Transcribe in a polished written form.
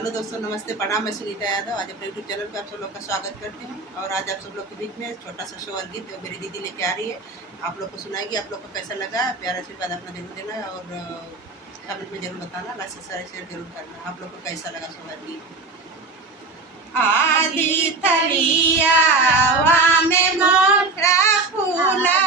हेलो दोस्तों, नमस्ते, प्रणाम। मैं सुनीता यादव आज अपने यूट्यूब चैनल पे आप सब लोग का स्वागत करती हूँ। और आज आप सब लोग के बीच में छोटा सा शो और गीत मेरी दीदी लेके आ रही है। आप लोग को सुनाएगी। आप लोग को कैसा लगा, प्यार आशीर्वाद अपना जरूर देना और कमेंट में जरूर बताना। लाइक सब्सक्राइब शेयर जरूर करना। आप लोग को कैसा लगा शो और गीत। आदि थलिया में मोटा फूला